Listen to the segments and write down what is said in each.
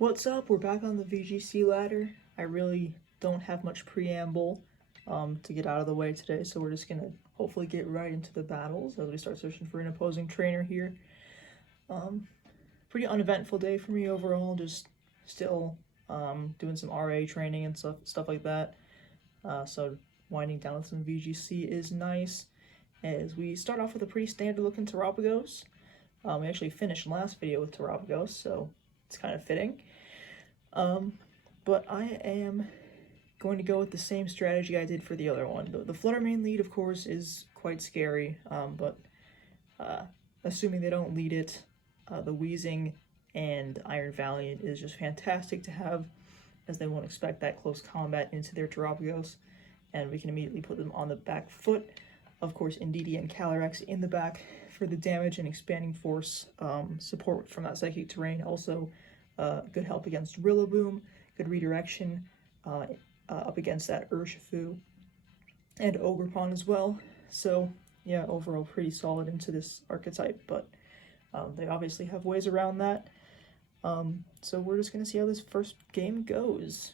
What's up? We're back on the VGC ladder. I really don't have much preamble to get out of the way today, so we're just gonna hopefully get right into the battles as we start searching for an opposing trainer here. Pretty uneventful day for me overall, just still doing some RA training and stuff like that. So winding down with some VGC is nice. As we start off with a pretty standard looking Terapagos. We actually finished last video with Terapagos, so it's kind of fitting. But I am going to go with the same strategy I did for the other one. The Flutter Mane lead, of course, is quite scary, but assuming they don't lead it, the Wheezing and Iron Valiant is just fantastic to have, as they won't expect that close combat into their Terapagos, and we can immediately put them on the back foot. Of course, Indeedee and Calyrex in the back for the damage and expanding force support from that Psychic Terrain. Also, good help against Rillaboom, good redirection up against that Urshifu and Ogerpon as well. So yeah, overall pretty solid into this archetype, but they obviously have ways around that. So we're just going to see how this first game goes.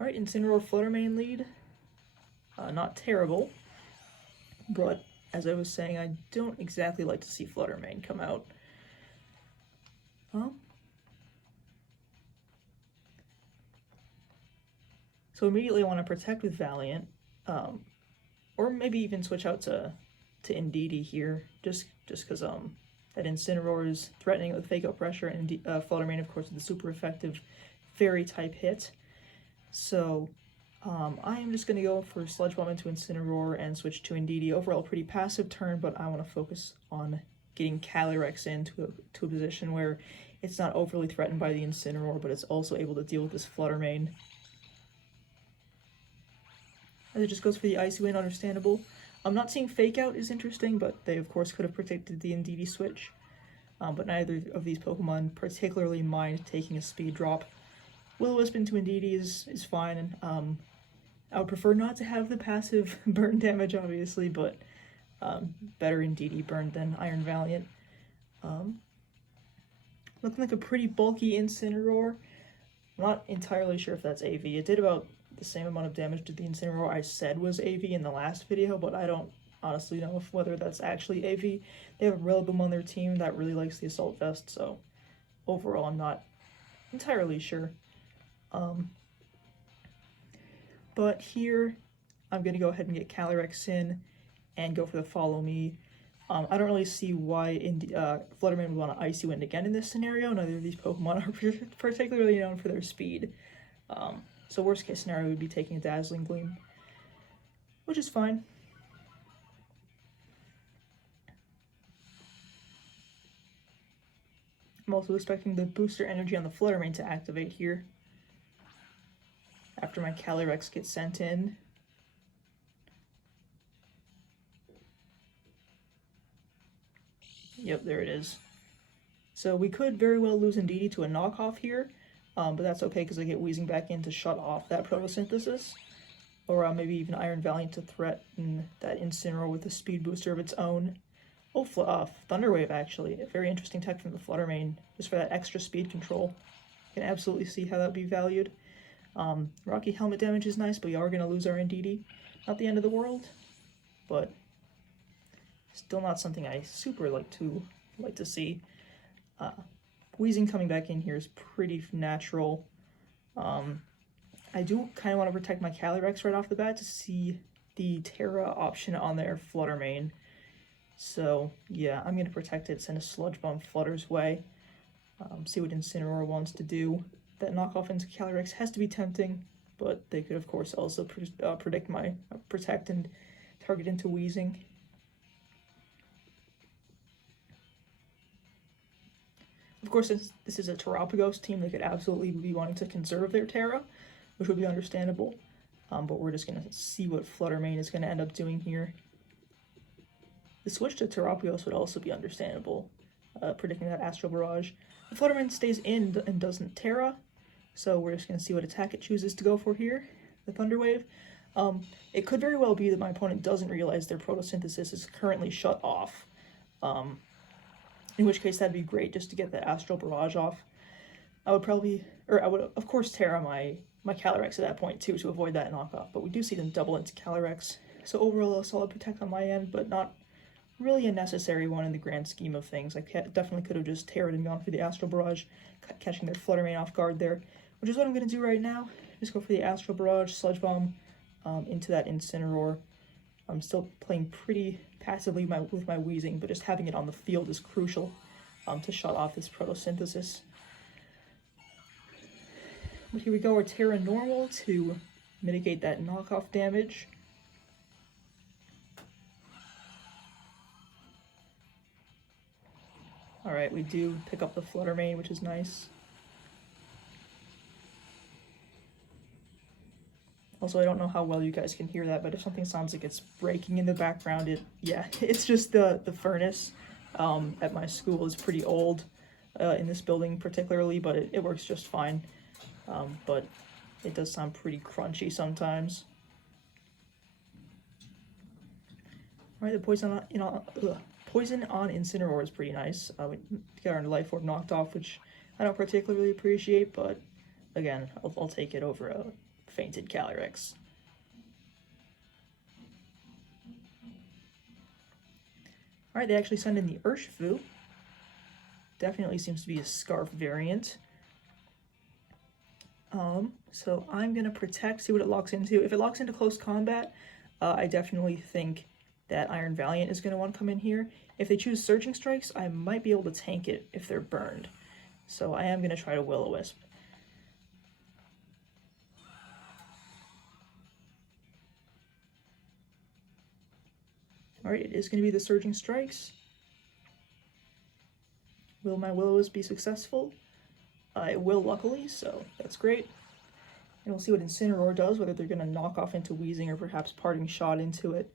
Alright, Incineroar Flutter Mane lead. Not terrible, but as I was saying, I don't exactly like to see Flutter Mane come out. So immediately I want to protect with Valiant, or maybe even switch out to Indeedee here, just because that Incineroar is threatening with Fake Out Pressure, and Flutter Mane, of course, is the super effective Fairy type hit. So I am just going to go for Sludge Bomb into Incineroar and switch to Indeedee. Overall, pretty passive turn, but I want to focus on getting Calyrex into a position where it's not overly threatened by the Incineroar, but it's also able to deal with this Flutter Mane. As it just goes for the Icy Wind, understandable. I'm not seeing Fake Out is interesting, but they of course could have predicted the Indeedee switch. But neither of these Pokemon particularly mind taking a speed drop. Will-O-Wisp into Indeedee is fine, and I would prefer not to have the passive burn damage, obviously, but better Indeedee burn than Iron Valiant. Looking like a pretty bulky Incineroar. I'm not entirely sure if that's AV. It did about the same amount of damage to the Incineroar I said was AV in the last video, but I don't honestly know whether that's actually AV. They have a Rillaboom on their team that really likes the Assault Vest, so overall I'm not entirely sure. But here I'm going to go ahead and get Calyrex in and go for the Follow Me. I don't really see why Flutter Mane would want to Icy Wind again in this scenario. Neither of these Pokemon are particularly known for their speed. So worst case scenario would be taking a Dazzling Gleam, which is fine. I'm also expecting the Booster Energy on the Flutter Mane to activate here after my Calyrex gets sent in. Yep, there it is. So we could very well lose Indeedee to a knockoff here, but that's okay because I get Wheezing back in to shut off that Photosynthesis, or maybe even Iron Valiant to threaten that Incineroar with a speed booster of its own. Oh, Thunder Wave, actually. A very interesting tech from the Flutter Mane, just for that extra speed control. You can absolutely see how that would be valued. Rocky Helmet damage is nice, but we are going to lose our Indeedee. Not the end of the world, but still not something I super like to see. Wheezing coming back in here is pretty natural. I do kind of want to protect my Calyrex right off the bat to see the Tera option on their Flutter Mane. So yeah, I'm going to protect it, send a Sludge Bomb Flutter's way, see what Incineroar wants to do. That knockoff into Calyrex has to be tempting, but they could of course also predict my protect and target into Wheezing. Of course, since this is a Terapagos team, they could absolutely be wanting to conserve their Tera, which would be understandable. But we're just going to see what Flutter Mane is going to end up doing here. The switch to Terapagos would also be understandable, predicting that Astral Barrage. The Flutter Mane stays in and doesn't Tera, so we're just going to see what attack it chooses to go for here. The Thunder Wave. It could very well be that my opponent doesn't realize their photosynthesis is currently shut off, in which case that'd be great just to get the Astral Barrage off. I would of course tera my Calyrex at that point too to avoid that knockoff, but we do see them double into Calyrex. So overall a solid protect on my end, but not really a necessary one in the grand scheme of things. I definitely could have just tera'd and gone for the Astral Barrage, catching their Flutter Mane off guard there, which is what I'm going to do right now. Just go for the Astral Barrage, Sludge Bomb into that Incineroar. I'm still playing pretty passively with my Wheezing, but just having it on the field is crucial to shut off this Photosynthesis. But here we go, our Tera normal to mitigate that knockoff damage. Alright, we do pick up the Flutter Mane, which is nice. Also, I don't know how well you guys can hear that, but if something sounds like it's breaking in the background, it's just the furnace at my school is pretty old, in this building particularly, but it works just fine. But it does sound pretty crunchy sometimes. Alright, the poison on Incineroar is pretty nice. We got our Life Orb knocked off, which I don't particularly appreciate, but again, I'll take it over a fainted Calyrex. Alright, they actually send in the Urshifu. Definitely seems to be a Scarf variant. So I'm gonna protect, see what it locks into. If it locks into close combat, I definitely think that Iron Valiant is gonna want to come in here. If they choose Surging Strikes, I might be able to tank it if they're burned. So I am gonna try to Will-O-Wisp. Alright, it is gonna be the Surging Strikes. Will my Will-O-Wisp be successful? It will, luckily, so that's great. And we'll see what Incineroar does, whether they're going to knock off into Wheezing or perhaps Parting Shot into it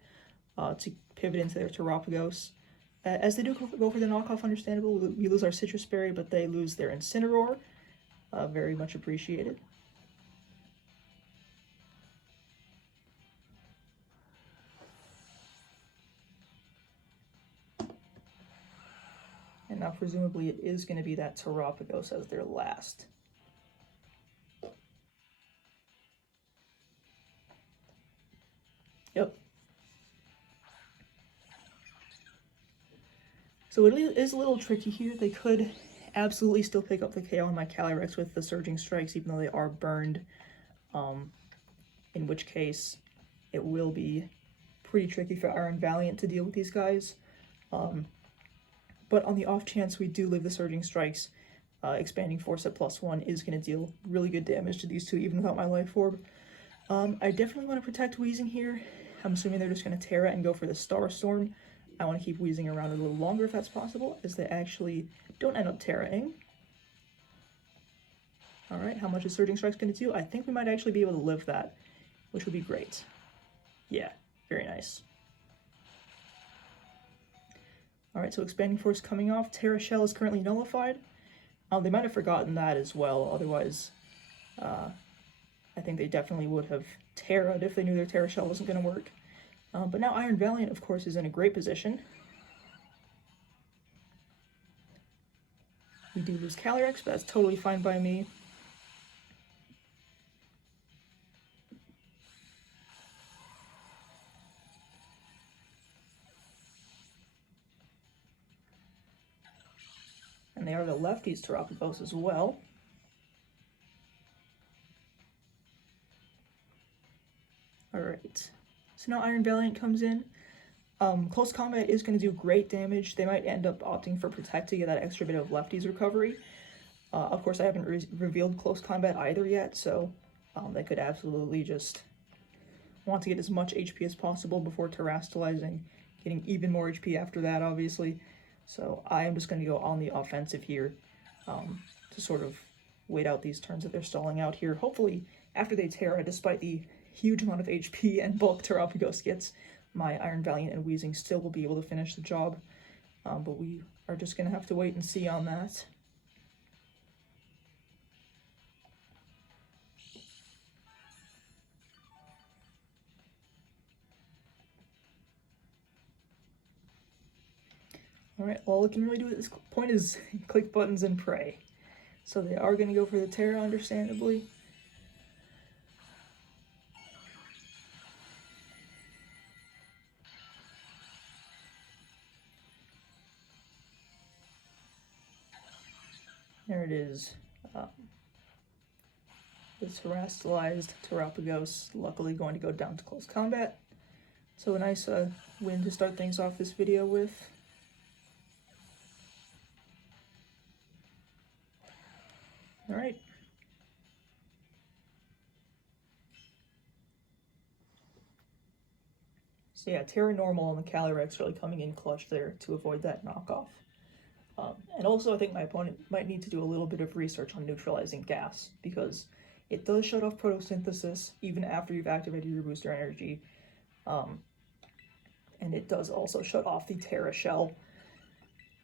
to pivot into their Terapagos. As they do go for the knockoff, understandable, we lose our Citrus Berry, but they lose their Incineroar. Very much appreciated. And now presumably it is going to be that Terapagos as their last. Yep. So it is a little tricky here. They could absolutely still pick up the KO on my Calyrex with the Surging Strikes, even though they are burned. In which case, it will be pretty tricky for Iron Valiant to deal with these guys. But on the off chance we do live the Surging Strikes, Expanding Force at +1 is going to deal really good damage to these two, even without my Life Orb. I definitely want to protect Wheezing here. I'm assuming they're just going to Tera and go for the Star Storm. I want to keep Wheezing around a little longer if that's possible, as they actually don't end up Tera-ing. Alright, how much is Surging Strike's going to do? I think we might actually be able to live that, which would be great. Yeah, very nice. Alright, so Expanding Force coming off. Tera Shell is currently nullified. They might have forgotten that as well, otherwise I think they definitely would have Tera'd if they knew their Tera Shell wasn't going to work. But now Iron Valiant, of course, is in a great position. We do lose Calyrex, but that's totally fine by me. And they are the lefties Terapagos as well. Alright, so now Iron Valiant comes in. Close combat is going to do great damage. They might end up opting for Protect to get that extra bit of lefties recovery. Of course, I haven't revealed close combat either yet, so they could absolutely just want to get as much HP as possible before terastallizing, getting even more HP after that, obviously. So I am just going to go on the offensive here to sort of wait out these turns that they're stalling out here. Hopefully, after they Tera, despite the huge amount of HP and bulk Terapagos gets, my Iron Valiant and Wheezing still will be able to finish the job. But we are just going to have to wait and see on that. Alright, all I can really do at this point is click buttons and pray. So they are going to go for the tera, understandably. There it is. This terastallized Terapagos, luckily going to go down to close combat. So a nice win to start things off this video with. Alright. So yeah, Terra Normal and the Calyrex really coming in clutch there to avoid that knockoff. And also I think my opponent might need to do a little bit of research on neutralizing gas, because it does shut off photosynthesis even after you've activated your booster energy. And it does also shut off the Terra shell.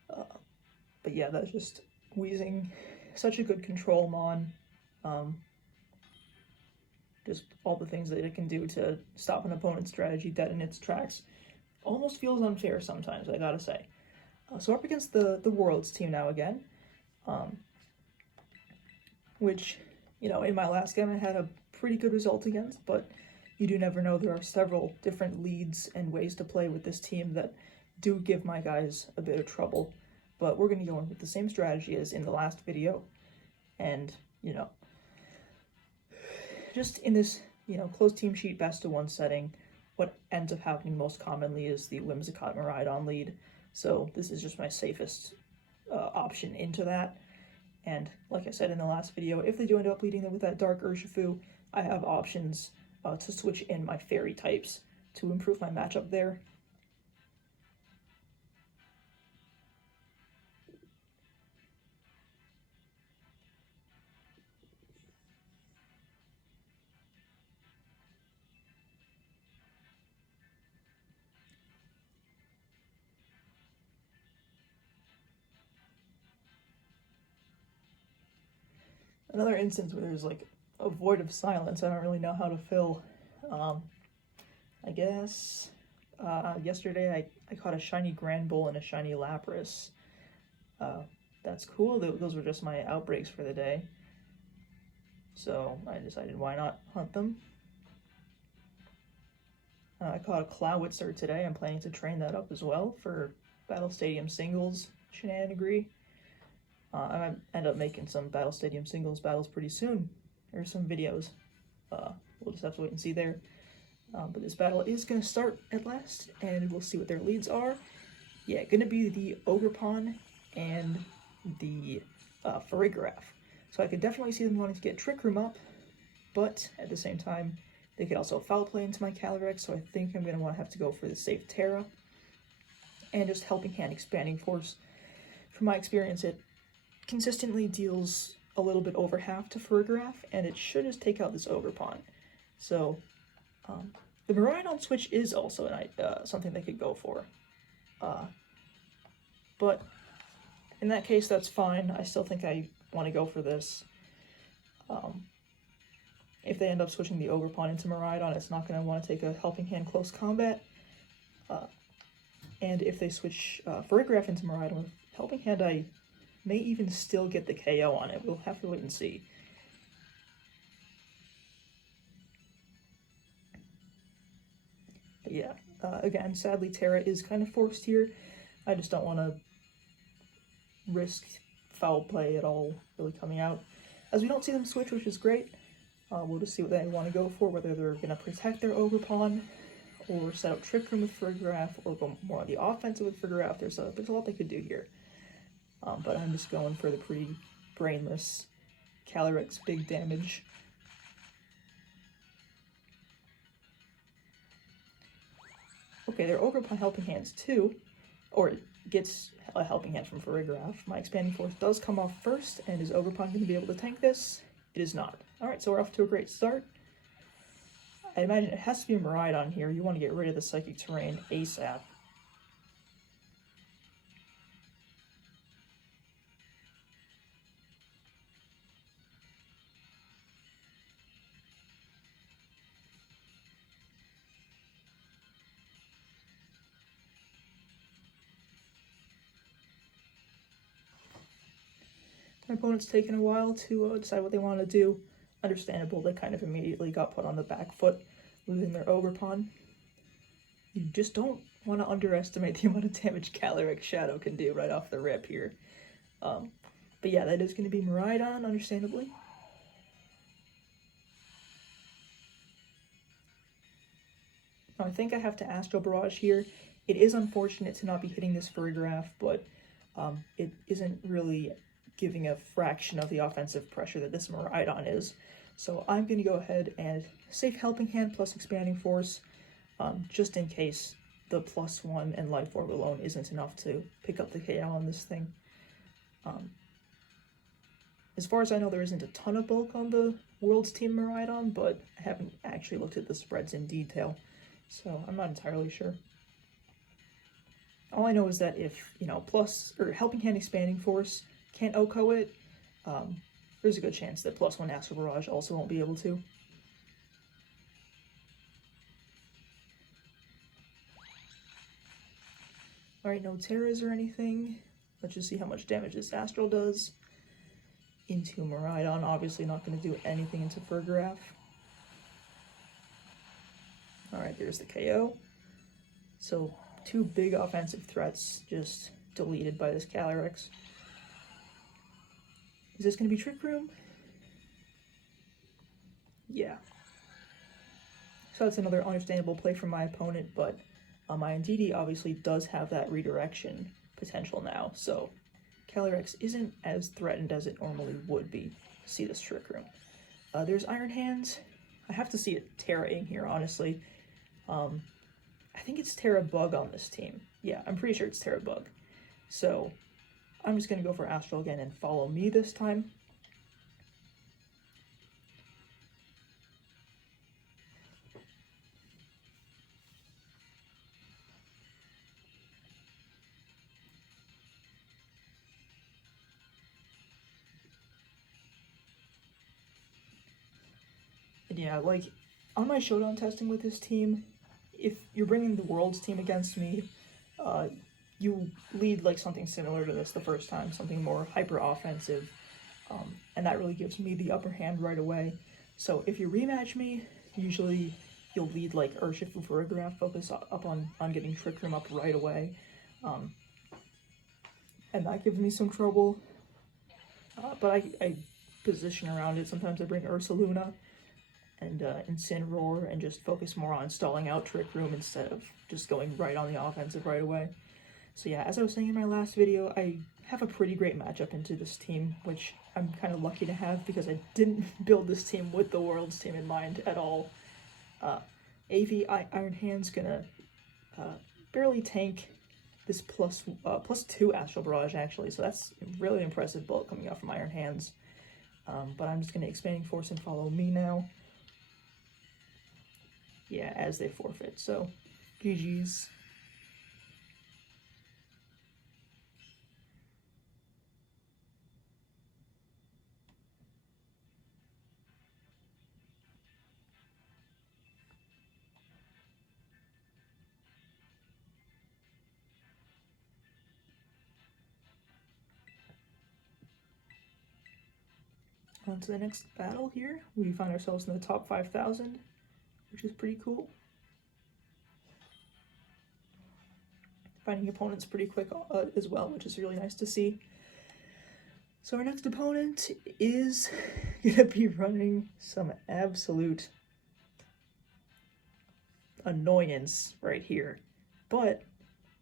But yeah, that's just wheezing. Such a good control mon. Just all the things that it can do to stop an opponent's strategy dead in its tracks. Almost feels unfair sometimes, I gotta say. So up against the Worlds team now again. Which, you know, in my last game I had a pretty good result against, but you do never know. There are several different leads and ways to play with this team that do give my guys a bit of trouble. But we're going to go in with the same strategy as in the last video. And, you know, just in this, you know, closed team sheet best of one setting, what ends up happening most commonly is the Whimsicott Miraidon lead. So this is just my safest option into that. And like I said in the last video, if they do end up leading them with that Dark Urshifu, I have options to switch in my fairy types to improve my matchup there. Another instance where there's like a void of silence I don't really know how to fill. I guess yesterday I caught a shiny Granbull and a shiny Lapras. That's cool. Those were just my outbreaks for the day. So I decided why not hunt them. I caught a Clawitzer today. I'm planning to train that up as well for Battle Stadium singles shenanigree. I might end up making some Battle Stadium singles battles pretty soon. There's some videos. We'll just have to wait and see there. But this battle is going to start at last, and we'll see what their leads are. Yeah, going to be the Ogerpon and the Farigiraf. So I could definitely see them wanting to get Trick Room up, but at the same time, they could also foul play into my Calyrex, so I think I'm going to have to go for the safe Tera. And just Helping Hand Expanding Force. From my experience, it consistently deals a little bit over half to Farigiraf, and it should just take out this Ogerpon. So, the Miraidon switch is also something they could go for. But in that case, that's fine. I still think I want to go for this. If they end up switching the Ogerpon into Miraidon, it's not going to want to take a Helping Hand close combat. And if they switch Farigiraf into Miraidon with Helping Hand, I may even still get the KO on it. We'll have to wait and see. But yeah, again, sadly, Tera is kind of forced here. I just don't want to risk foul play at all really coming out. As we don't see them switch, which is great, we'll just see what they want to go for, whether they're going to protect their Ogerpon, or set up Trick Room with Farigiraf, or go more on the offensive with Farigiraf. There's a lot they could do here. But I'm just going for the pretty brainless Calyrex big damage. Okay, their Ogerpon Helping Hands too, or gets a Helping Hand from Farigiraf. My Expanding Force does come off first, and is Ogerpon going to be able to tank this? It is not. Alright, so we're off to a great start. I imagine it has to be a Miraidon here. You want to get rid of the Psychic Terrain ASAP. My opponent's taken a while to decide what they want to do. Understandable, they kind of immediately got put on the back foot, losing their Ogre Pawn. You just don't want to underestimate the amount of damage Calyrex Shadow can do right off the rip here. But yeah, that is going to be Miraidon, understandably. Now, I think I have to Astral Barrage here. It is unfortunate to not be hitting this Farigiraf, but it isn't really giving a fraction of the offensive pressure that this Miraidon is. So I'm going to go ahead and save Helping Hand plus Expanding Force, just in case the +1 and Life Orb alone isn't enough to pick up the KO on this thing. As far as I know, there isn't a ton of bulk on the World's Team Miraidon, but I haven't actually looked at the spreads in detail, so I'm not entirely sure. All I know is that if, Helping Hand Expanding Force can't OHKO it, there's a good chance that +1 Astral Barrage also won't be able to. Alright, no Teras or anything. Let's just see how much damage this Astral does. Into Miraidon, obviously not going to do anything into Farigiraf. Alright, there's the KO. So, 2 big offensive threats just deleted by this Calyrex. Is this going to be Trick Room? Yeah. So that's another understandable play from my opponent, but my Ndidi obviously does have that redirection potential now, so Calyrex isn't as threatened as it normally would be to see this Trick Room. There's Iron Hands. I have to see it Tera-ing here, honestly. I think it's Tera Bug on this team. Yeah, I'm pretty sure it's Tera Bug. So I'm just going to go for Astral again and follow me this time. And yeah, like, on my showdown testing with this team, if you're bringing the World's team against me, you lead like something similar to this the first time, something more hyper-offensive, and that really gives me the upper hand right away. So if you rematch me, usually you'll lead like Urshifu Farigiraf, focus up on getting Trick Room up right away, and that gives me some trouble, but I position around it. Sometimes I bring Ursaluna and Incineroar and just focus more on stalling out Trick Room instead of just going right on the offensive right away. So yeah, as I was saying in my last video, I have a pretty great matchup into this team, which I'm kind of lucky to have because I didn't build this team with the World's team in mind at all. AV Iron Hand's gonna barely tank this +2 Astral Barrage actually, so that's really impressive bulk coming out from Iron Hands. But I'm just gonna Expanding Force and follow me now. Yeah, as they forfeit, so GG's. On to the next battle here. We find ourselves in the top 5,000, which is pretty cool. Finding opponents pretty quick as well, which is really nice to see. So our next opponent is going to be running some absolute annoyance right here. But,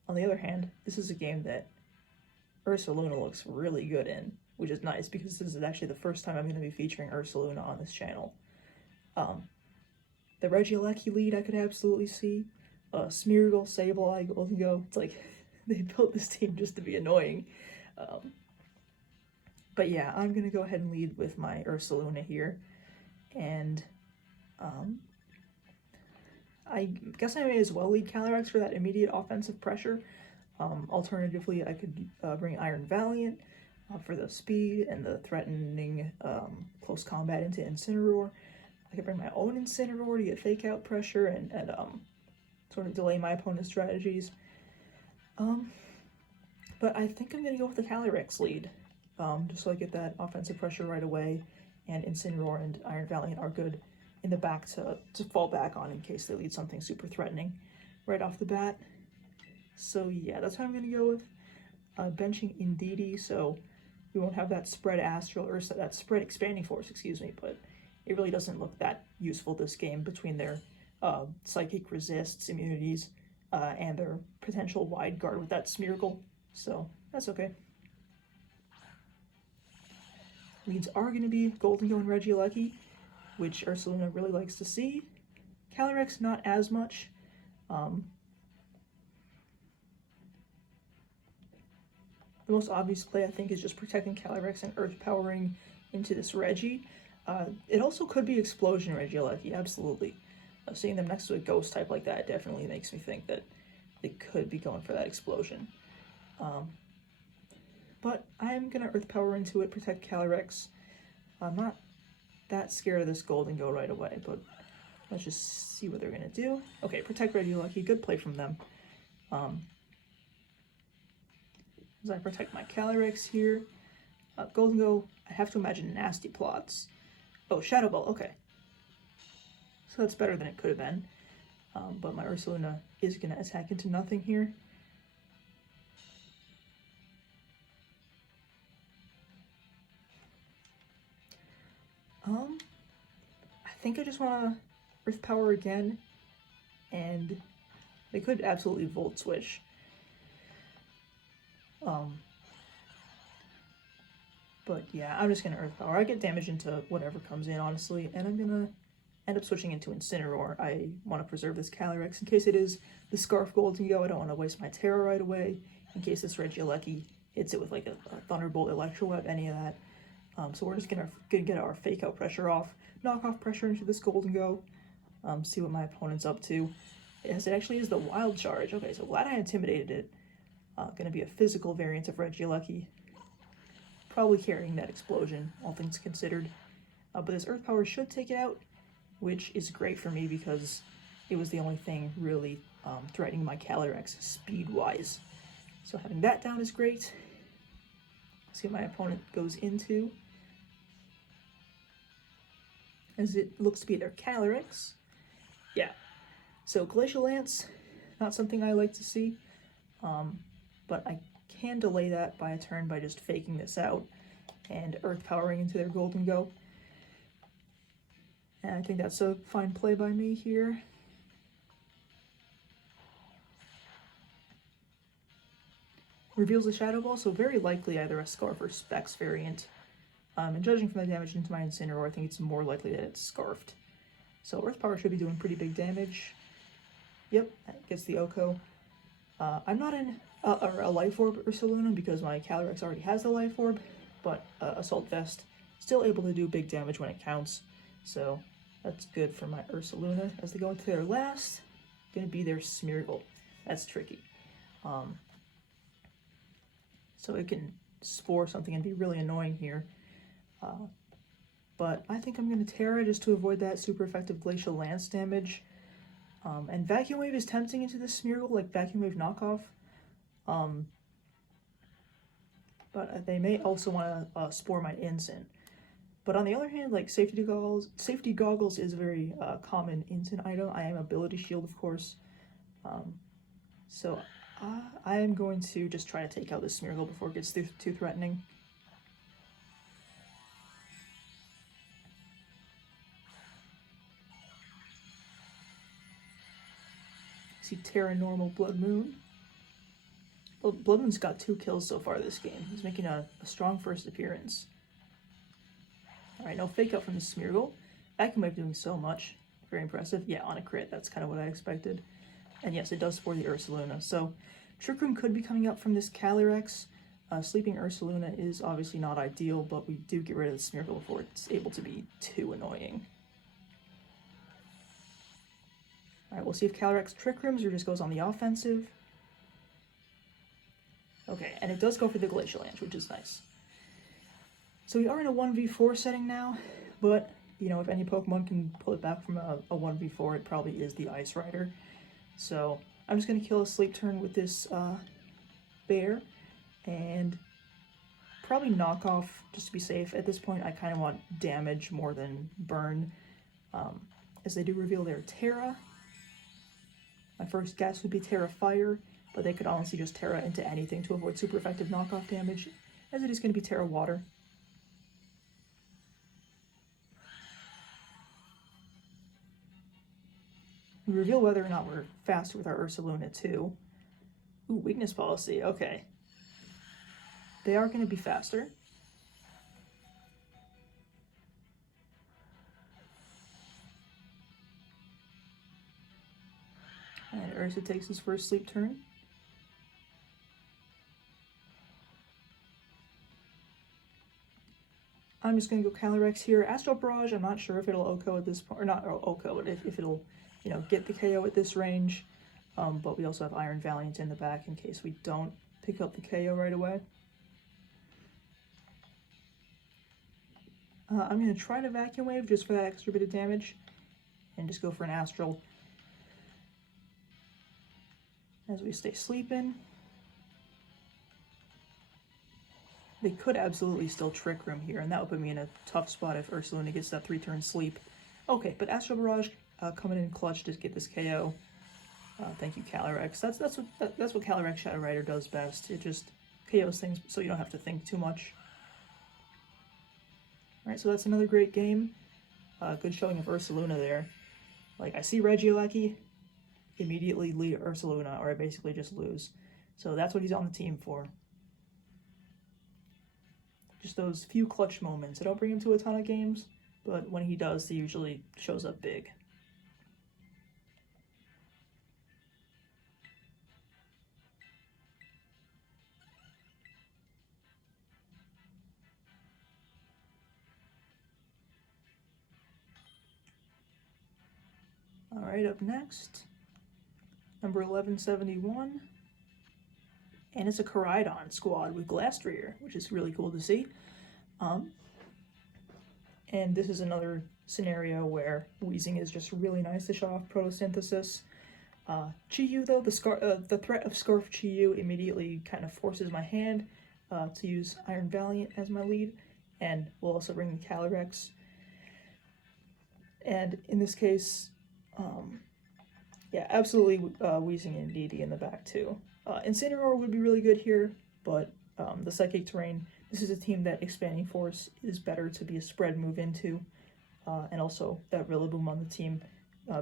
on the other hand, this is a game that Ursaluna looks really good in, which is nice because this is actually the first time I'm going to be featuring Ursaluna on this channel. The Regieleki lead I could absolutely see. Smeargle, Sableye, Goldengo. It's like they built this team just to be annoying. But yeah, I'm going to go ahead and lead with my Ursaluna here. And I guess I may as well lead Calyrex for that immediate offensive pressure. Alternatively, I could bring Iron Valiant for the speed and the threatening close combat into Incineroar. I could bring my own Incineroar to get fake out pressure and sort of delay my opponent's strategies. But I think I'm going to go with the Calyrex lead. just so I get that offensive pressure right away, and Incineroar and Iron Valiant are good in the back to fall back on in case they lead something super threatening right off the bat. So yeah, that's how I'm going to go with benching Indeedee, so we won't have that spread astral, or that spread expanding force, excuse me, but it really doesn't look that useful this game between their psychic resists, immunities, and their potential wide guard with that Smeargle, so that's okay. Leads are going to be Goldengo and Regieleki, which Ursaluna really likes to see. Calyrex, not as much. The most obvious play, I think, is just protecting Calyrex and Earth Powering into this Regi. It also could be Explosion Regieleki, absolutely. Seeing them next to a Ghost type like that definitely makes me think that they could be going for that Explosion. But I am going to Earth Power into it, protect Calyrex. I'm not that scared of this Goldengo right away, but let's just see what they're going to do. Okay, protect Regieleki, good play from them. As I protect my Calyrex here. Goldengo, I have to imagine nasty plots. Oh, Shadow Ball, okay. So that's better than it could have been. But my Ursaluna is going to attack into nothing here. I think I just want to Earth Power again, and they could absolutely Volt Switch. But yeah, I'm just going to Earth Power. I get damage into whatever comes in, honestly, and I'm going to end up switching into Incineroar. I want to preserve this Calyrex in case it is the Scarf Goldengo. I don't want to waste my Tera right away in case this Regieleki hits it with like a Thunderbolt, Electro Web, any of that. So we're just gonna get our Fake Out pressure off, knock off pressure into this Goldengo, see what my opponent's up to. Yes, it actually is the Wild Charge. Okay, so glad I intimidated it. Gonna be a physical variant of Regieleki. Probably carrying that Explosion, all things considered. But this Earth Power should take it out, which is great for me because it was the only thing really threatening my Calyrex speed-wise. So having that down is great. See what my opponent goes into. As it looks to be their Calyrex. Yeah. So Glacial Lance, not something I like to see. But I can delay that by a turn by just faking this out and Earth Powering into their Goldengo. And I think that's a fine play by me here. Reveals a Shadow Ball, so very likely either a Scarf or Specs variant. And judging from the damage into my Incineroar, I think it's more likely that it's Scarfed. So Earth Power should be doing pretty big damage. Yep, that gets the Oko. I'm not in a Life Orb Ursaluna because my Calyrex already has the Life Orb, but Assault Vest still able to do big damage when it counts. So that's good for my Ursaluna. As they go into their last, gonna be their Smeargle. That's tricky. So it can Spore something and be really annoying here. But I think I'm going to Tera just to avoid that super effective Glacial Lance damage. And Vacuum Wave is tempting into this Smeargle, like Vacuum Wave knockoff. But they may also want to Spore my Incin. But on the other hand, like Safety Goggles is a very common Incin item. I am Ability Shield, of course. So I am going to just try to take out this Smeargle before it gets too threatening. See Tera Normal Blood Moon. Well, Blood Moon's got 2 kills so far this game. He's making a strong first appearance. Alright, no Fake Out from the Smeargle. Vacuum Wave doing so much. Very impressive. Yeah, on a crit, that's kind of what I expected. And yes, it does Spore the Ursaluna. So Trick Room could be coming up from this Calyrex. Sleeping Ursaluna is obviously not ideal, but we do get rid of the Smeargle before it's able to be too annoying. Alright, we'll see if Calyrex Trick Rooms or just goes on the offensive. Okay, and it does go for the Glacial Lance, which is nice. So we are in a 1v4 setting now, but, you know, if any Pokemon can pull it back from a 1v4, it probably is the Ice Rider. So I'm just going to kill a Sleep Turn with this Bear, and probably knock off just to be safe. At this point, I kind of want damage more than burn, as they do reveal their Tera. My first guess would be Tera Fire, but they could honestly just Tera into anything to avoid super effective knockoff damage, as it is going to be Tera Water. We reveal whether or not we're faster with our Ursaluna too. Ooh, weakness policy, okay. They are going to be faster. And Ursa takes his first sleep turn. I'm just going to go Calyrex here. Astral Barrage, I'm not sure if it'll OHKO at this point, or not OHKO, but if it'll, you know, get the KO at this range. But we also have Iron Valiant in the back in case we don't pick up the KO right away. I'm going to try to Vacuum Wave just for that extra bit of damage, and just go for an Astral as we stay sleeping. They could absolutely still Trick Room here, and that would put me in a tough spot if Ursaluna gets that 3-turn sleep. Okay, but Astral Barrage coming in clutch to get this KO. Thank you, Calyrex. That's what Calyrex Shadow Rider does best. It just KOs things so you don't have to think too much. Alright, so that's another great game. Good showing of Ursaluna there. Like, I see Regieleki, immediately lead Ursaluna, or I basically just lose. So that's what he's on the team for. Just those few clutch moments. I don't bring him to a ton of games, but when he does, he usually shows up big. Alright, up next, number 1171, and it's a Koraidon squad with Glastrier, which is really cool to see. And this is another scenario where Wheezing is just really nice to show off Photosynthesis. Chi-Yu, though, the threat of Scarf Chi-Yu immediately kind of forces my hand to use Iron Valiant as my lead, and we'll also bring the Calyrex. And in this case, yeah, absolutely Wheezing and DD in the back too. Incineroar would be really good here, but the Psychic Terrain, this is a team that Expanding Force is better to be a spread move into, and also that Rillaboom on the team,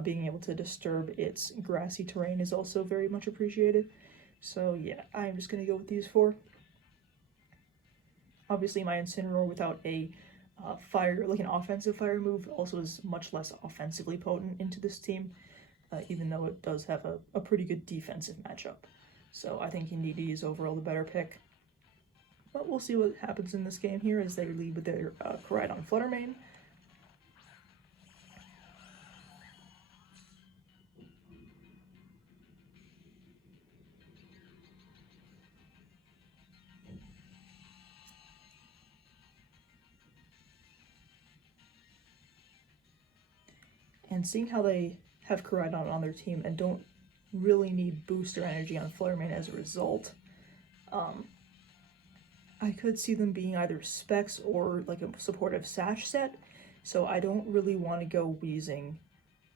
being able to disturb its grassy terrain is also very much appreciated. So yeah, I'm just going to go with these four. Obviously my Incineroar without a fire, like an offensive fire move, also is much less offensively potent into this team, even though it does have a pretty good defensive matchup. So I think Indeedee is overall the better pick. But we'll see what happens in this game here as they lead with their Koraidon Fluttermane. And seeing how they have Koraidon on their team and don't really need booster energy on Fluttermane as a result, I could see them being either specs or like a supportive Sash set, so I don't really want to go Wheezing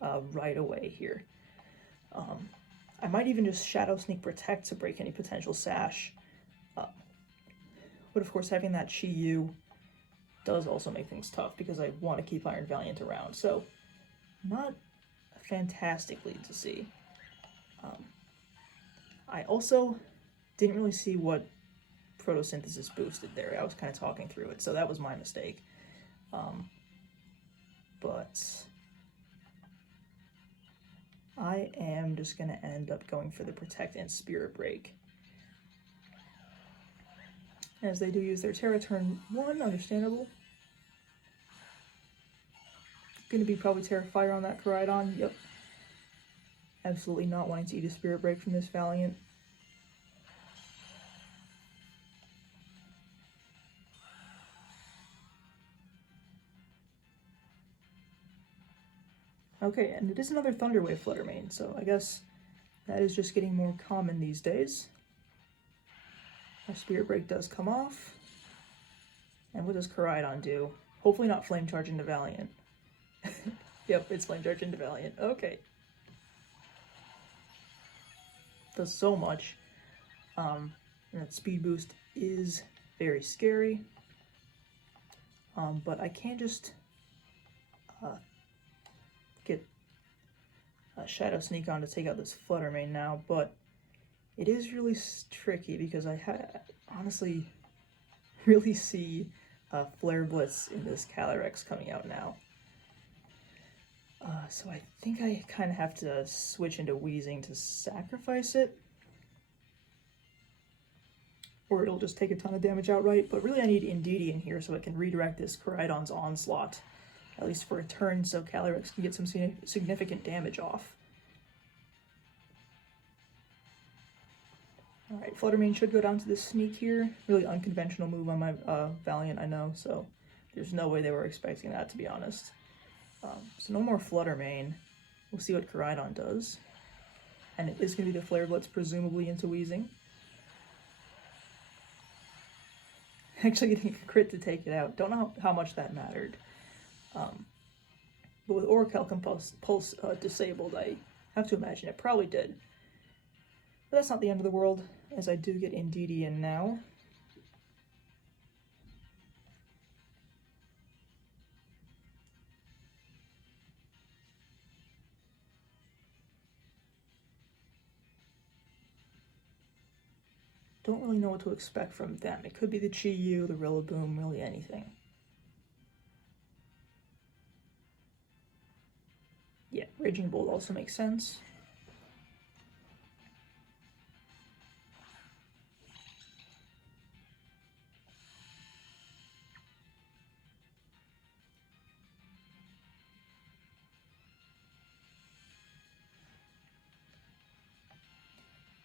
right away here. I might even just Shadow Sneak Protect to break any potential Sash, but of course having that Chi-Yu does also make things tough because I want to keep Iron Valiant around, so not a fantastic lead to see. I also didn't really see what Photosynthesis boosted there. I was kind of talking through it, so that was my mistake. But I am just going to end up going for the Protect and Spirit Break, as they do use their Tera turn 1, understandable. Going to be probably Tera Fire on that Koraidon, yep. Absolutely not wanting to eat a Spirit Break from this Valiant. Okay, and it is another Thunder Wave Fluttermane, so I guess that is just getting more common these days. Our Spirit Break does come off. And what does Koraidon do? Hopefully not Flame Charge into Valiant. Yep, it's Flame Charge into Valiant. Okay. Does so much. And that speed boost is very scary. But I can't just get a Shadow Sneak on to take out this Flutter Mane now, but it is really tricky because I honestly really see Flare Blitz in this Calyrex coming out now. So I think I kind of have to switch into Wheezing to sacrifice it. Or it'll just take a ton of damage outright, but really I need Indeedee in here so it can redirect this Koraidon's Onslaught, at least for a turn, so Calyrex can get some significant damage off. Alright, Flutter Mane should go down to this Sneak here. Really unconventional move on my Valiant, I know, so there's no way they were expecting that, to be honest. So no more Flutter Mane. We'll see what Koraidon does. And it is going to be the Flare Blitz, presumably into Wheezing. Actually getting a crit to take it out. Don't know how much that mattered. But with Orichalcum Pulse disabled, I have to imagine it probably did. But that's not the end of the world, as I do get Indeedee in now. Don't really know what to expect from them. It could be the Chi-Yu, the Rillaboom, really anything. Yeah, Raging Bolt also makes sense.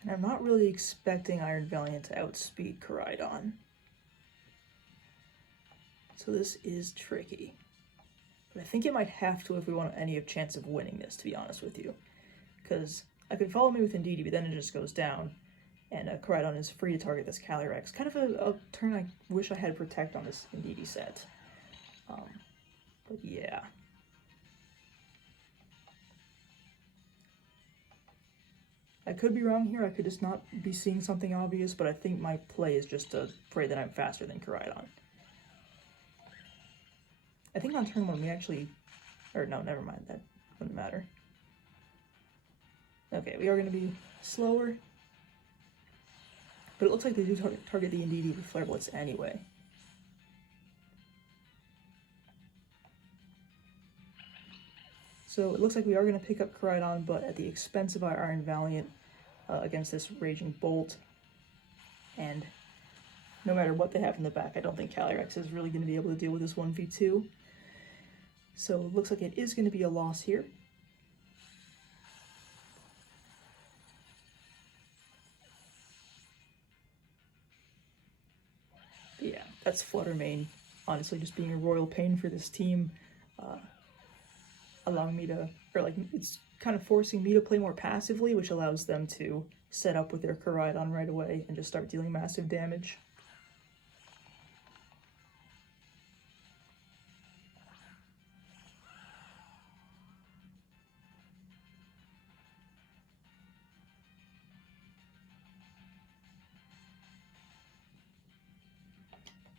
And I'm not really expecting Iron Valiant to outspeed Koraidon. So this is tricky. But I think it might have to if we want any chance of winning this, to be honest with you. Because I could follow me with Indeedee, but then it just goes down. And Koraidon is free to target this Calyrex. Kind of a turn I wish I had Protect on this Indeedee set. But yeah. I could be wrong here, I could just not be seeing something obvious, but I think my play is just to pray that I'm faster than Koraidon. I think on turn 1 we actually... or no, never mind, that wouldn't matter. Okay, we are going to be slower. But it looks like they do target the Indeedee with Flare Blitz anyway. So it looks like we are going to pick up Koraidon, but at the expense of our Iron Valiant against this Raging Bolt. And no matter what they have in the back, I don't think Calyrex is really going to be able to deal with this 1v2. So it looks like it is going to be a loss here. But yeah, that's Flutter Mane. Honestly, just being a royal pain for this team. Allowing me to, or like, it's kind of forcing me to play more passively, which allows them to set up with their Koraidon right away and just start dealing massive damage.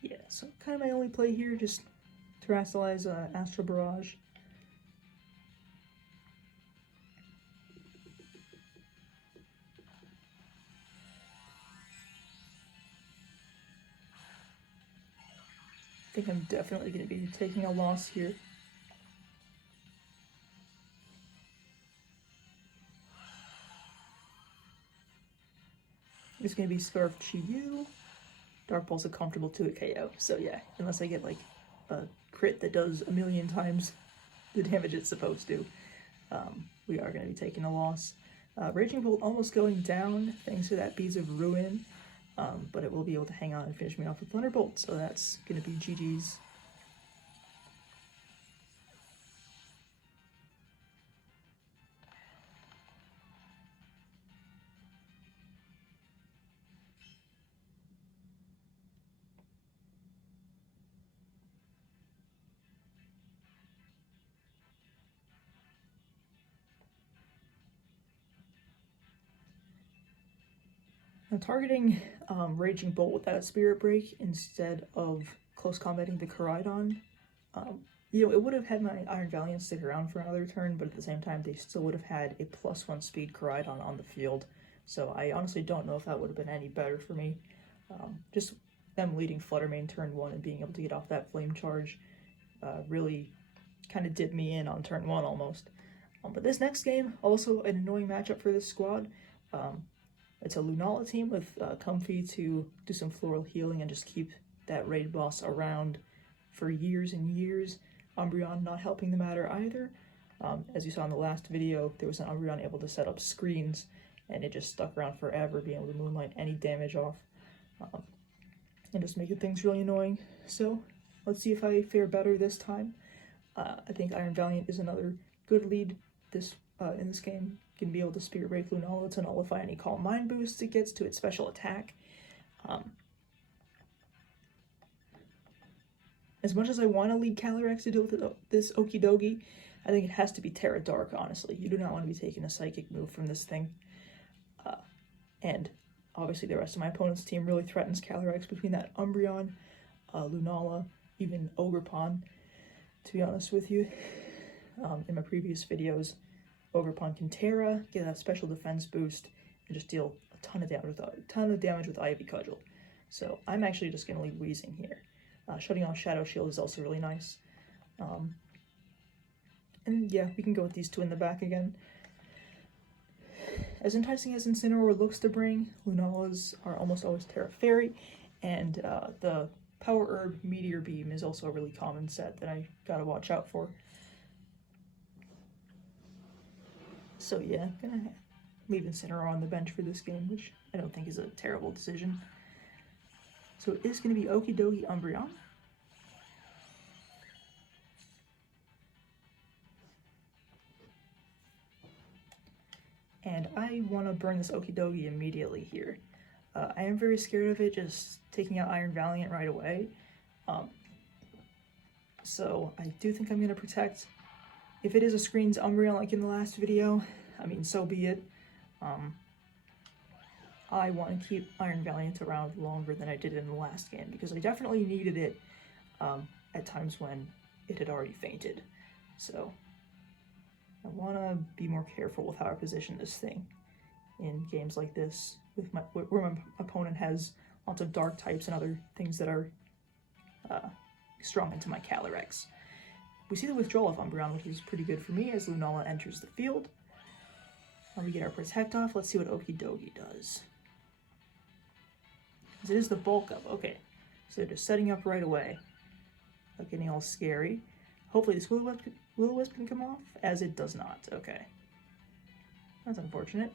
Yeah, so kind of my only play here, just Terrasilize Astral Barrage. I think I'm definitely going to be taking a loss here. It's going to be Scarf Chi-Yu. Dark Pulse a comfortable 2-hit KO. So yeah, unless I get like a crit that does a million times the damage it's supposed to, we are going to be taking a loss. Raging Bolt almost going down thanks to that Beads of Ruin, but it will be able to hang on and finish me off with Thunderbolt, so that's going to be GG's. Now targeting Raging Bolt without a Spirit Break instead of close combating the Koraidon, you know, it would have had my Iron Valiant stick around for another turn, but at the same time they still would have had a +1 speed Koraidon on the field. So I honestly don't know if that would have been any better for me. Just them leading Fluttermane turn 1 and being able to get off that Flame Charge really kind of did me in on turn 1 almost. But this next game, also an annoying matchup for this squad. It's a Lunala team with Comfey to do some floral healing and just keep that raid boss around for years and years. Umbreon not helping the matter either. As you saw in the last video, there was an Umbreon able to set up screens, and it just stuck around forever, being able to Moonlight any damage off, and just making things really annoying. So let's see if I fare better this time. I think Iron Valiant is another good lead in this game. Can be able to Spirit Break Lunala to nullify any Calm Mind boosts it gets to its special attack. As much as I want to lead Calyrex to deal with this Okie Dokie, I think it has to be Tera Dark, honestly. You do not want to be taking a Psychic move from this thing. And obviously the rest of my opponent's team really threatens Calyrex between that Umbreon, Lunala, even Ogerpon, to be honest with you. In my previous videos, Ogerpon can Tera, get that special defense boost, and just deal a ton of damage with Ivy Cudgel. So I'm actually just going to leave Weezing here. Shutting off Shadow Shield is also really nice. And yeah, we can go with these two in the back again. As enticing as Incineroar looks to bring, Lunala's are almost always Tera Fairy, and the Power Herb Meteor Beam is also a really common set that I gotta watch out for. So yeah, I'm gonna leave Incineroar on the bench for this game, which I don't think is a terrible decision. So it is going to be Okie Dokie Umbreon. And I want to burn this Okie Dokie immediately here. I am very scared of it just taking out Iron Valiant right away. So I do think I'm going to protect. If it is a screens Umbreon like in the last video, I mean, so be it. I want to keep Iron Valiant around longer than I did in the last game, because I definitely needed it at times when it had already fainted. So I want to be more careful with how I position this thing in games like this, where my opponent has lots of dark types and other things that are strong into my Calyrex. We see the withdrawal of Umbreon, which is pretty good for me as Lunala enters the field. When we get our Protect off, let's see what Okie Dokie does. It is the bulk up. Okay, so just setting up right away. Not getting all scary. Hopefully this Will-O-Wisp can come off, as it does not. Okay. That's unfortunate.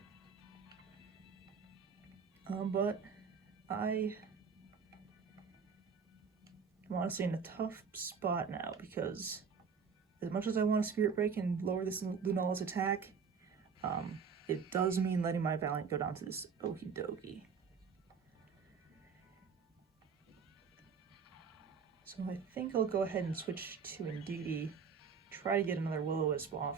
But I am honestly in a tough spot now, because as much as I want to Spirit Break and lower this Lunala's attack, it does mean letting my Valiant go down to this Okie Dokie. So I think I'll go ahead and switch to Indeedee, try to get another Will-O-Wisp off.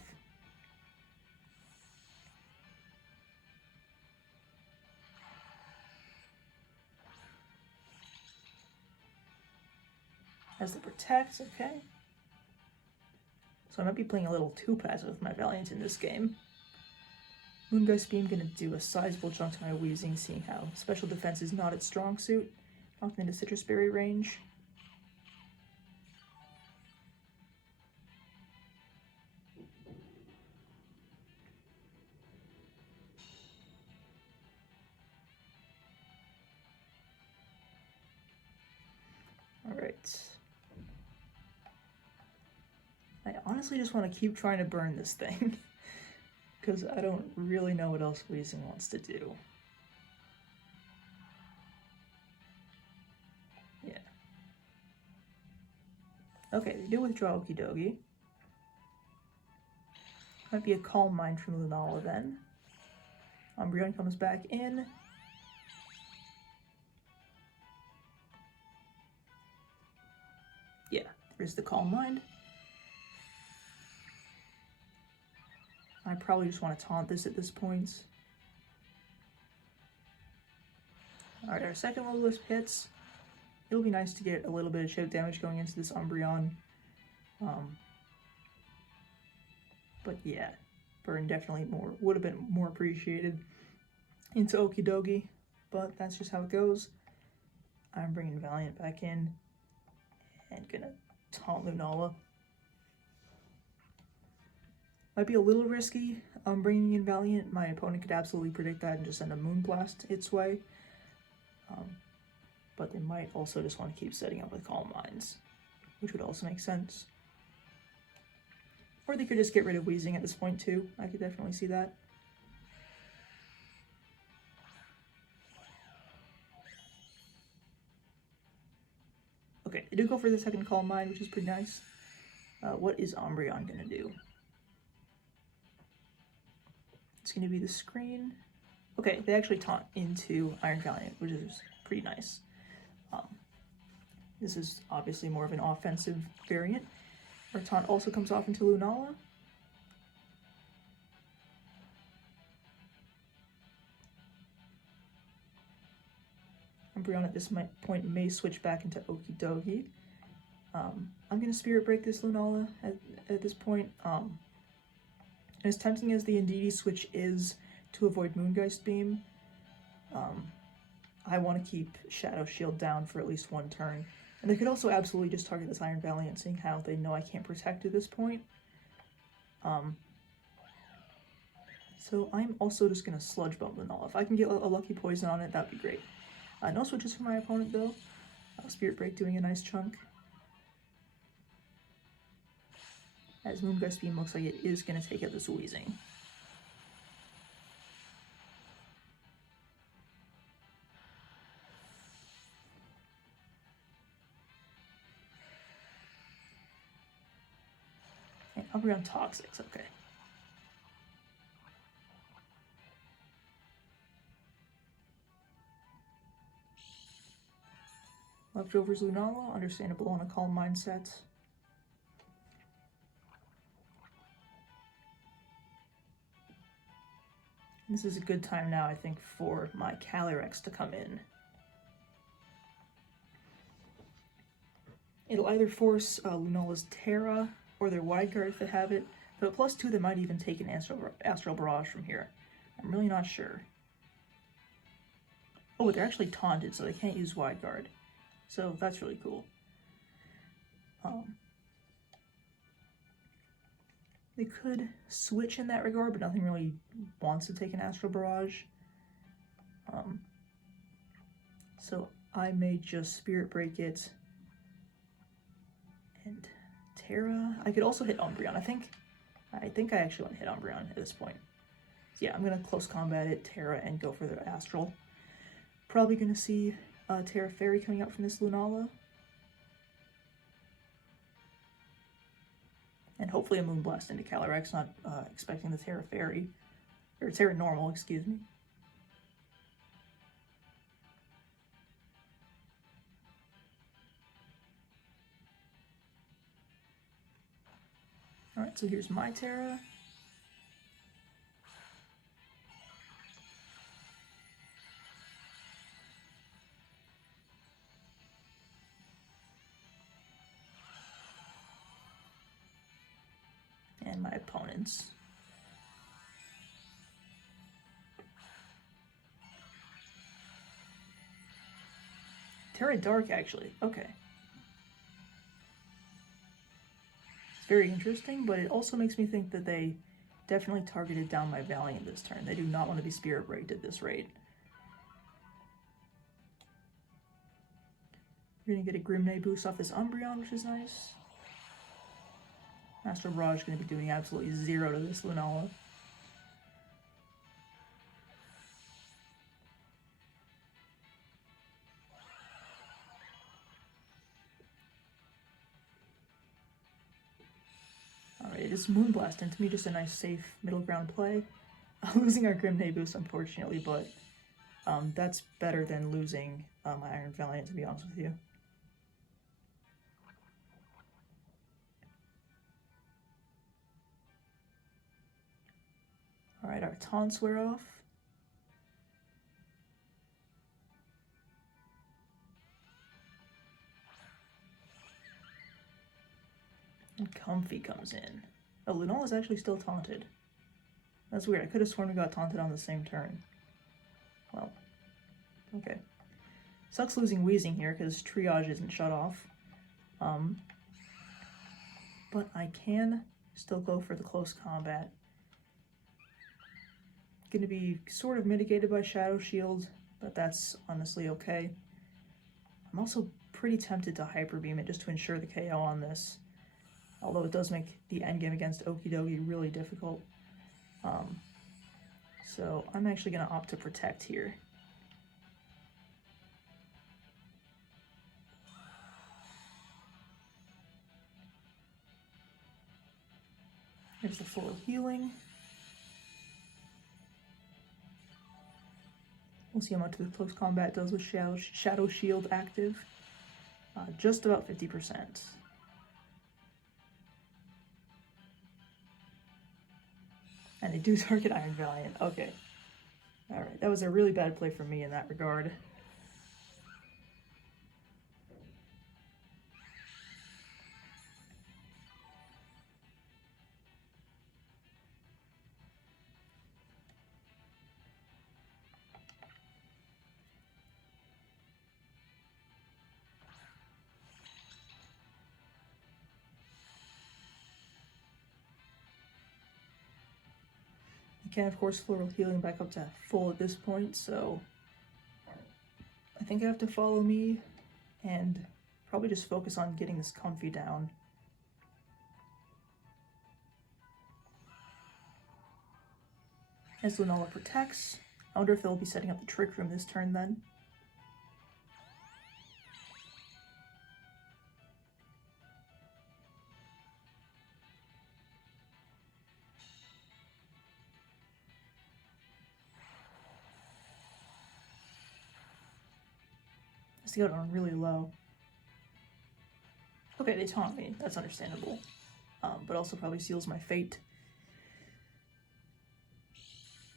As the Protect, okay. So I might be playing a little too passive with my Valiant in this game. Moongeist Beam gonna do a sizable chunk to my Weezing, seeing how special defense is not its strong suit. Knocked into Citrus Berry range. Alright. I honestly just want to keep trying to burn this thing, because I don't really know what else Weezing wants to do. Yeah. Okay, they do withdraw Okie Dokie. Might be a Calm Mind from Lunala then. Umbreon comes back in. Yeah, there's the Calm Mind. I probably just want to taunt this at this point. Alright, our second Will-O-Wisp hits. It'll be nice to get a little bit of chip damage going into this Umbreon. But yeah, burn definitely would have been more appreciated into Okidogi, but that's just how it goes. I'm bringing Valiant back in and gonna taunt Lunala. Might be a little risky bringing in Valiant. My opponent could absolutely predict that and just send a Moonblast its way. But they might also just want to keep setting up with Calm Minds, which would also make sense. Or they could just get rid of Weezing at this point too. I could definitely see that. Okay, they do go for the second Calm Mind, which is pretty nice. What is Umbreon going to do? It's going to be the screen. Okay, they actually taunt into Iron Valiant, which is pretty nice. This is obviously more of an offensive variant. Our taunt also comes off into Lunala. Umbreon at this point may switch back into Okidogi. I'm going to Spirit Break this Lunala at this point. As tempting as the Indeedee switch is to avoid Moongeist Beam, I want to keep Shadow Shield down for at least one turn. And they could also absolutely just target this Iron Valiant, seeing how they know I can't protect at this point. So I'm also just going to Sludge Bomb Lunala. If I can get a lucky poison on it, that'd be great. No switches for my opponent though. Spirit Break doing a nice chunk. As Moongeist Beam looks like it is going to take out this Weezing. And Umbreon Toxics, okay. Leftovers Lunala, understandable on a calm mindset. This is a good time now, I think, for my Calyrex to come in. It'll either force Lunala's Tera or their Wide Guard if they have it, but at +2 they might even take an Astral Barrage from here. I'm really not sure. Oh, but they're actually taunted, so they can't use Wide Guard. So that's really cool. They could switch in that regard, but nothing really wants to take an Astral Barrage. So I may just Spirit Break it. And Tera. I could also hit Umbreon. I think I actually want to hit Umbreon at this point. So yeah, I'm going to close combat it, Tera, and go for the Astral. Probably going to see Tera Fairy coming out from this Lunala. And hopefully a Moonblast into Calyrex, not expecting the Tera Fairy. Or Tera Normal, excuse me. Alright, so here's my Tera. And my opponent's. Tera Dark, actually. Okay. It's very interesting, but it also makes me think that they definitely targeted down my Valiant this turn. They do not want to be Spirit Breaked at this rate. We're going to get a Grimnay boost off this Umbreon, which is nice. Astral Barrage is going to be doing absolutely zero to this Lunala. Alright, it is Moonblast, and to me just a nice safe middle ground play. Losing our Grimnay boost, unfortunately, but that's better than losing my Iron Valiant, to be honest with you. Alright, our taunts wear off. And Comfy comes in. Oh, Lunala's actually still taunted. That's weird. I could have sworn we got taunted on the same turn. Well, okay. Sucks losing Wheezing here because Triage isn't shut off. But I can still go for the close combat. Gonna be sort of mitigated by Shadow Shield, but that's honestly okay. I'm also pretty tempted to Hyper Beam it just to ensure the KO on this. Although it does make the endgame against Okidogi really difficult. So I'm actually going to opt to Protect here. Here's the Floral Healing. We'll see how much the close combat does with Shadow Shield active. Just about 50%. And they do target Iron Valiant. Okay. Alright, that was a really bad play for me in that regard. Can of course Floral Healing back up to full at this point, so I think I have to follow me and probably just focus on getting this Comfy down. As Lunala protects, I wonder if they'll be setting up the Trick Room this turn then. Just got on really low. Okay, they taunt me. That's understandable. But also probably seals my fate.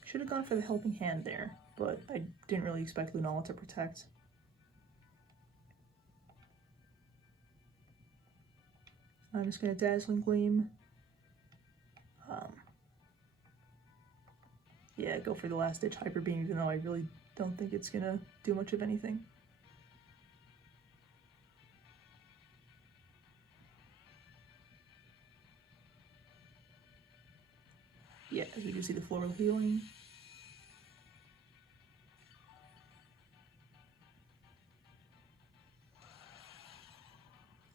Should have gone for the Helping Hand there, but I didn't really expect Lunala to protect. I'm just going to Dazzling Gleam. Yeah, go for the last ditch Hyper Beam, even though I really don't think it's going to do much of anything. Yeah, as we do see the Floral Healing.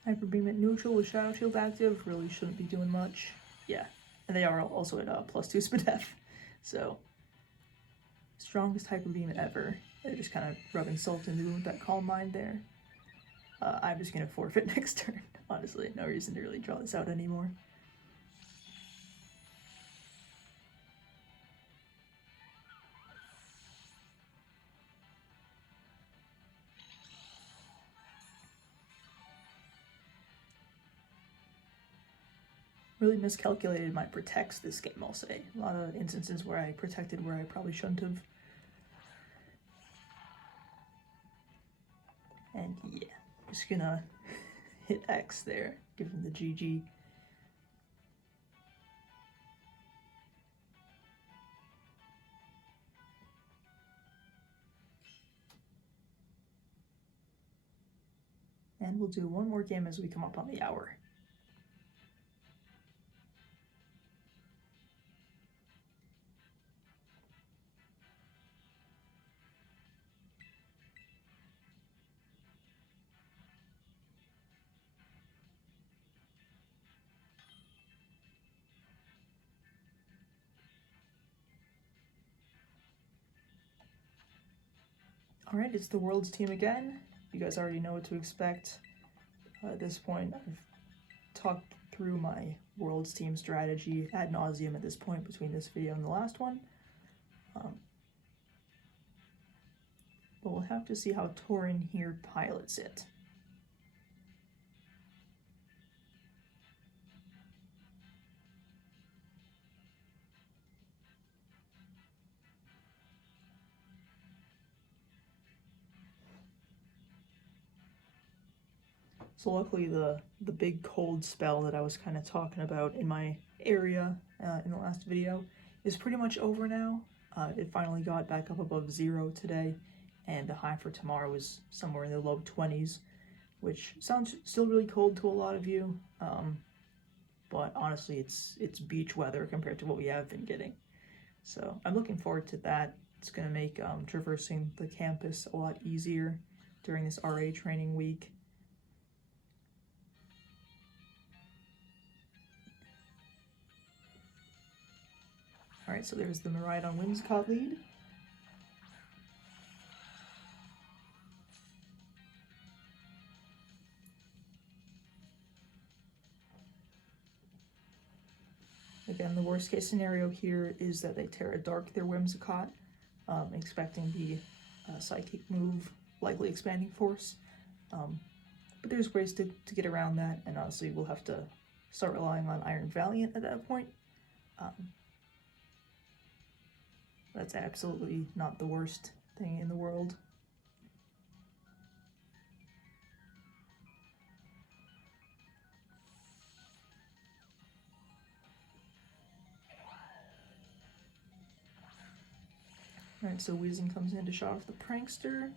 Hyper Beam at neutral with Shadow Shield active, really shouldn't be doing much. Yeah, and they are also at +2 SPDF, so strongest Hyper Beam ever. They're just kind of rubbing salt in the wound with that Calm Mind there. I'm just going to forfeit next turn, honestly. No reason to really draw this out anymore. Really miscalculated my protects this game, I'll say. A lot of instances where I protected where I probably shouldn't have. And yeah, just gonna hit X there, give him the GG. And we'll do one more game as we come up on the hour. Alright, it's the Worlds team again. You guys already know what to expect. At this point, I've talked through my Worlds team strategy ad nauseum at this point between this video and the last one. But we'll have to see how Torin here pilots it. So luckily the big cold spell that I was kind of talking about in my area in the last video is pretty much over now. It finally got back up above 0 today, and the high for tomorrow is somewhere in the low 20s, which sounds still really cold to a lot of you, but honestly it's beach weather compared to what we have been getting. So I'm looking forward to that. It's going to make traversing the campus a lot easier during this RA training week. Alright, so there's the Miraidon Whimsicott lead. Again, the worst case scenario here is that they Tera Dark their Whimsicott, expecting the Psychic move, likely Expanding Force. But there's ways to get around that, and honestly we'll have to start relying on Iron Valiant at that point. That's absolutely not the worst thing in the world. Alright, so Weezing comes in to shut off the Prankster.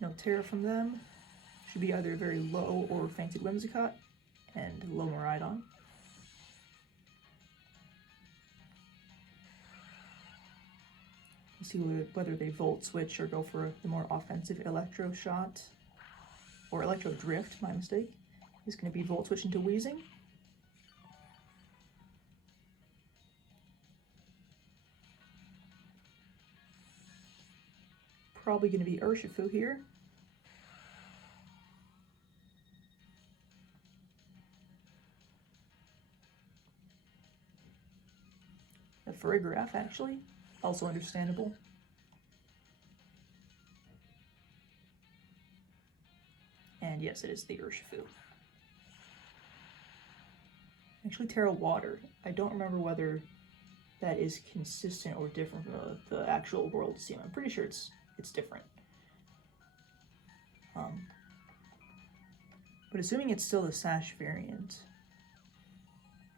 No Tera from them. Should be either very low or Fainted Whimsicott, and low Miraidon. See whether they Volt Switch or go for the more offensive Electro Shot, or Electro Drift, my mistake. Is going to be Volt Switch into Weezing. Probably going to be Urshifu here. A Farigiraf, actually. Also understandable. And yes, it is the Urshifu. Actually, Tera Water. I don't remember whether that is consistent or different from the actual World team. I'm pretty sure it's different. But assuming it's still the Sash variant,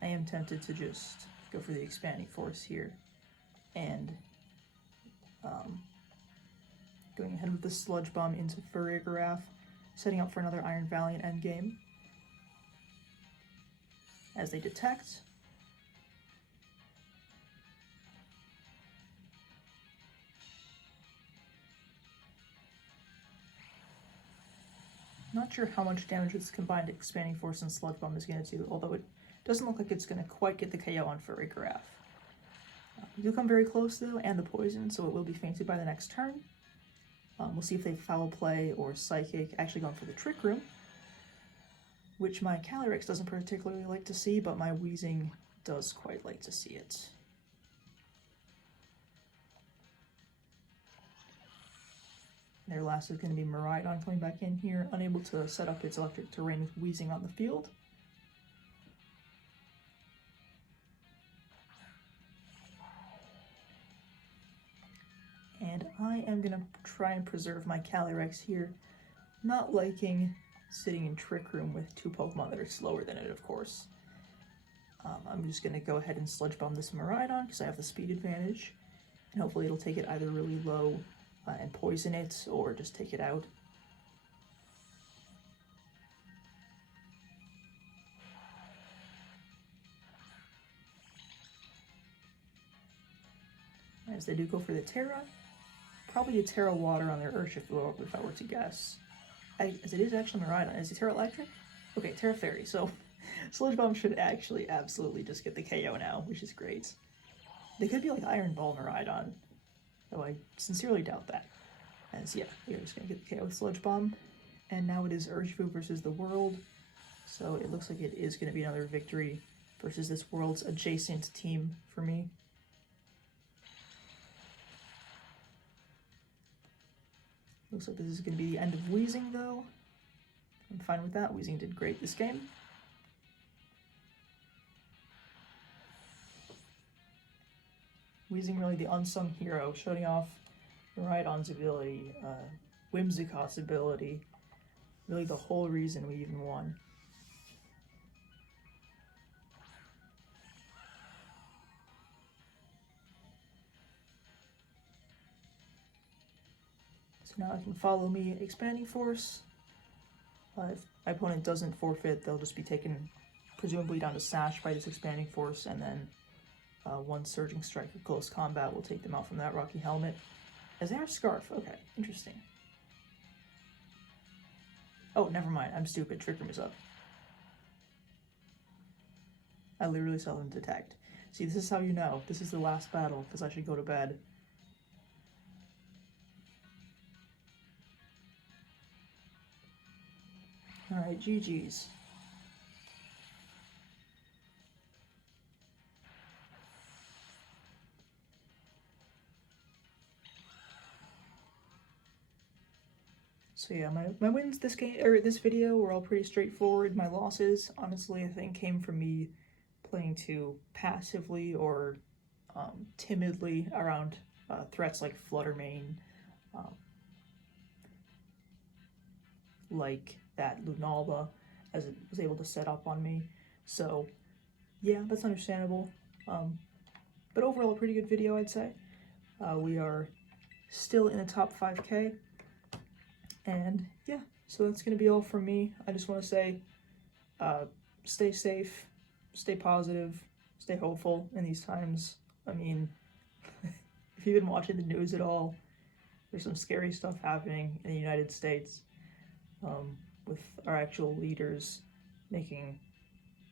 I am tempted to just go for the Expanding Force here. And going ahead with the Sludge Bomb into Farigiraf, setting up for another Iron Valiant endgame. As they detect. Not sure how much damage this combined Expanding Force and Sludge Bomb is going to do, although it doesn't look like it's going to quite get the KO on Farigiraf. You'll come very close though, and the poison, so it will be fainted by the next turn. We'll see if they Foul Play or Psychic, actually going for the Trick Room, which my Calyrex doesn't particularly like to see, but my Weezing does quite like to see it. Their last is going to be Miraidon coming back in here, unable to set up its Electric Terrain with Weezing on the field. And I am going to try and preserve my Calyrex here, not liking sitting in Trick Room with two Pokemon that are slower than it, of course. I'm just going to go ahead and Sludge Bomb this Miraidon because I have the speed advantage, and hopefully it'll take it either really low and poison it, or just take it out. As they do go for the Tera, probably a Tera Water on their Urshifu if I were to guess. As it is actually Miraidon. Is it Tera Electric? Okay, Tera Fairy, so Sludge Bomb should actually absolutely just get the KO now, which is great. They could be like Iron Ball Miraidon, though I sincerely doubt that. As yeah, we're just going to get the KO with Sludge Bomb. And now it is Urshifu versus the World, so it looks like it is going to be another victory versus this World's adjacent team for me. Looks like this is going to be the end of Weezing, though. I'm fine with that. Weezing did great this game. Weezing really the unsung hero, showing off Miraidon's ability, Whimsicott's ability, really the whole reason we even won. So now I can follow me Expanding Force. If my opponent doesn't forfeit, they'll just be taken presumably down to Sash by this Expanding Force, and then one Surging Strike at close combat will take them out from that Rocky Helmet. As they have Scarf. Okay, interesting. Oh, never mind. I'm stupid. Trick Room is up. I literally saw them detect. See, this is how you know. This is the last battle, because I should go to bed. Alright, GG's. So yeah, my wins this game or this video were all pretty straightforward. My losses, honestly, I think came from me playing too passively or timidly around threats like Fluttermane, like that Lunala, as it was able to set up on me. So yeah, that's understandable. But overall, a pretty good video, I'd say. We are still in the top 5K. And yeah, so that's going to be all from me. I just want to say, stay safe, stay positive, stay hopeful in these times. I mean, if you've been watching the news at all, there's some scary stuff happening in the United States with our actual leaders making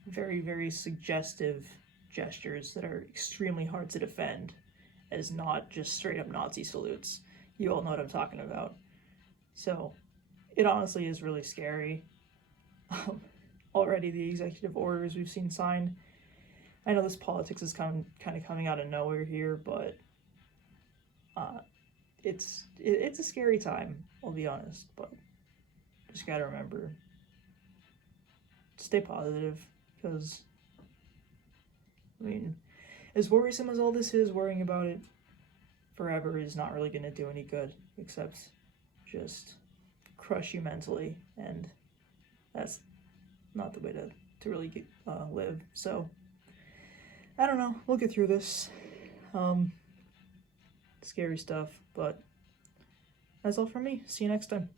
very, very suggestive gestures that are extremely hard to defend as not just straight up Nazi salutes. You all know what I'm talking about. So it honestly is really scary. Already the executive orders we've seen signed. I know this politics is kind of coming out of nowhere here, but it's a scary time, I'll be honest. But just gotta remember, stay positive, because I mean, as worrisome as all this is, worrying about it forever is not really gonna do any good, except just crush you mentally, and that's not the way to really live. So I don't know, we'll get through this. Scary stuff, but that's all from me. See you next time.